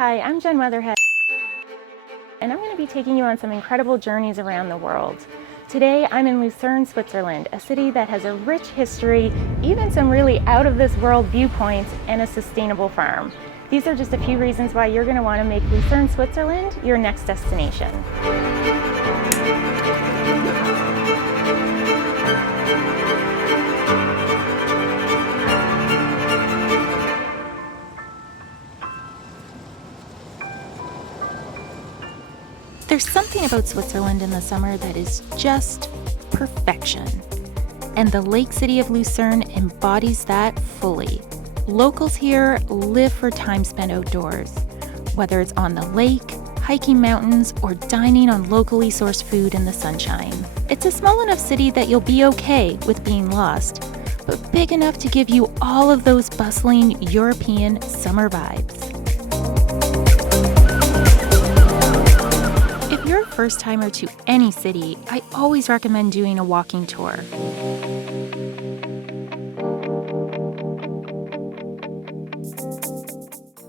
Hi, I'm Jenn Weatherhead, and I'm going to be taking you on some incredible journeys around the world. Today, I'm in Lucerne, Switzerland, a city that has a rich history, even some really out-of-this-world viewpoints, and a sustainable farm. These are just a few reasons why you're going to want to make Lucerne, Switzerland your next destination. There's something about Switzerland in the summer that is just perfection. And the lake city of Lucerne embodies that fully. Locals here live for time spent outdoors, whether it's on the lake, hiking mountains, or dining on locally sourced food in the sunshine. It's a small enough city that you'll be okay with being lost, but big enough to give you all of those bustling European summer vibes. If you're a first-timer to any city, I always recommend doing a walking tour.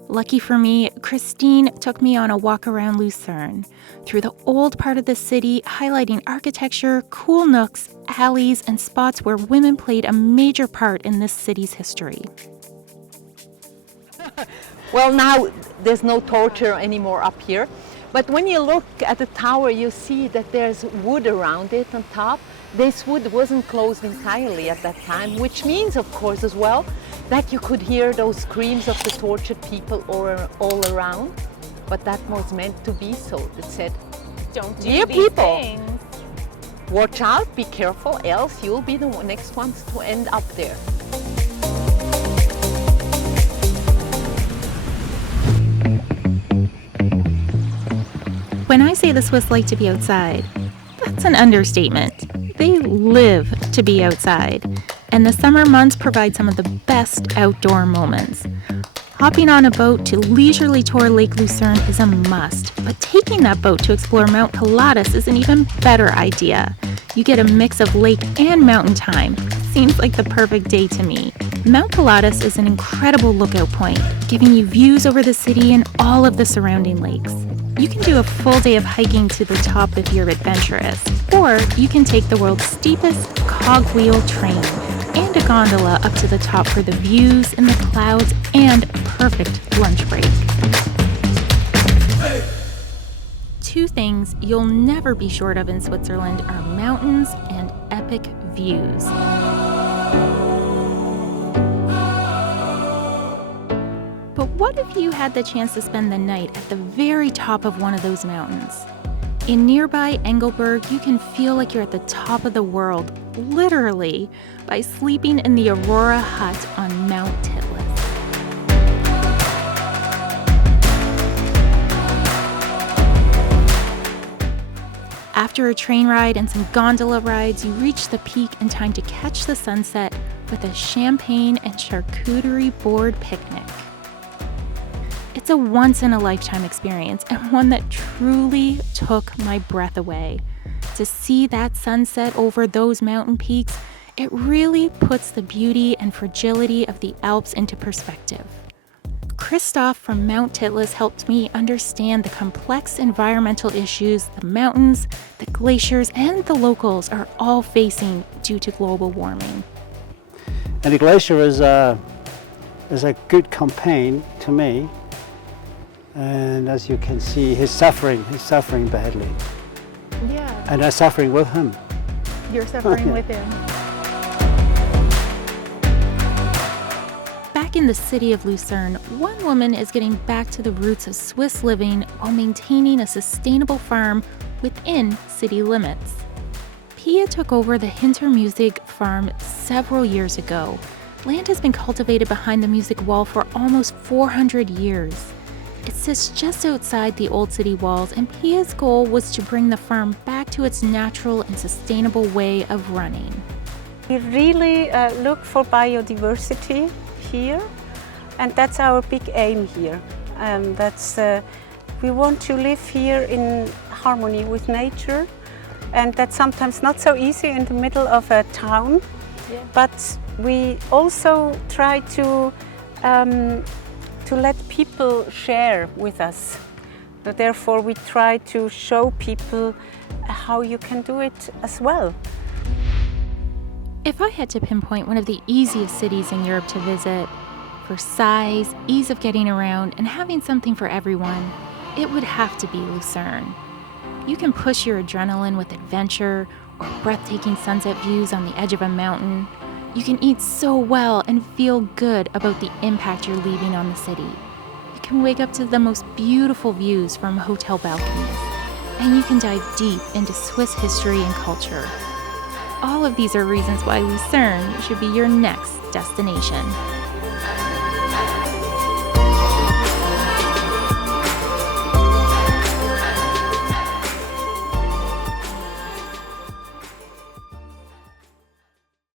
Lucky for me, Christine took me on a walk around Lucerne, through the old part of the city, highlighting architecture, cool nooks, alleys, and spots where women played a major part in this city's history. Well, now there's no torture anymore up here. But when you look at the tower, you see that there's wood around it on top. This wood wasn't closed entirely at that time, which means, of course, as well, that you could hear those screams of the tortured people all around. But that was meant to be so. It said, Don't do dear these people, things. Watch out, be careful, else you'll be the next ones to end up there. When I say the Swiss like to be outside, that's an understatement. They live to be outside, and the summer months provide some of the best outdoor moments. Hopping on a boat to leisurely tour Lake Lucerne is a must, but taking that boat to explore Mount Pilatus is an even better idea. You get a mix of lake and mountain time. Seems like the perfect day to me. Mount Pilatus is an incredible lookout point, giving you views over the city and all of the surrounding lakes. You can do a full day of hiking to the top if you're adventurous, or you can take the world's steepest cogwheel train and a gondola up to the top for the views in the clouds and perfect lunch break. Two things you'll never be short of in Switzerland are mountains and epic views. But what if you had the chance to spend the night at the very top of one of those mountains? In nearby Engelberg, you can feel like you're at the top of the world, literally, by sleeping in the Aurora hut on Mount Titlis. After a train ride and some gondola rides, you reach the peak in time to catch the sunset with a champagne and charcuterie board picnic. It's a once-in-a-lifetime experience, and one that truly took my breath away. To see that sunset over those mountain peaks, it really puts the beauty and fragility of the Alps into perspective. Christoph from Mount Titlis helped me understand the complex environmental issues the mountains, the glaciers, and the locals are all facing due to global warming. And the glacier is a good companion to me. And as you can see, he's suffering badly. Yeah. And I'm suffering with him. You're suffering with him. Back in the city of Lucerne, one woman is getting back to the roots of Swiss living while maintaining a sustainable farm within city limits. Pia took over the Hintermusig farm several years ago. Land has been cultivated behind the music wall for almost 400 years. It sits just outside the old city walls, and Pia's goal was to bring the farm back to its natural and sustainable way of running. We really look for biodiversity here, and that's our big aim here. We want to live here in harmony with nature, and that's sometimes not so easy in the middle of a town. Yeah. But we also try to to let people share with us. So therefore, we try to show people how you can do it as well. If I had to pinpoint one of the easiest cities in Europe to visit, for size, ease of getting around, and having something for everyone, it would have to be Lucerne. You can push your adrenaline with adventure or breathtaking sunset views on the edge of a mountain. You can eat so well and feel good about the impact you're leaving on the city. You can wake up to the most beautiful views from hotel balconies, and you can dive deep into Swiss history and culture. All of these are reasons why Lucerne should be your next destination.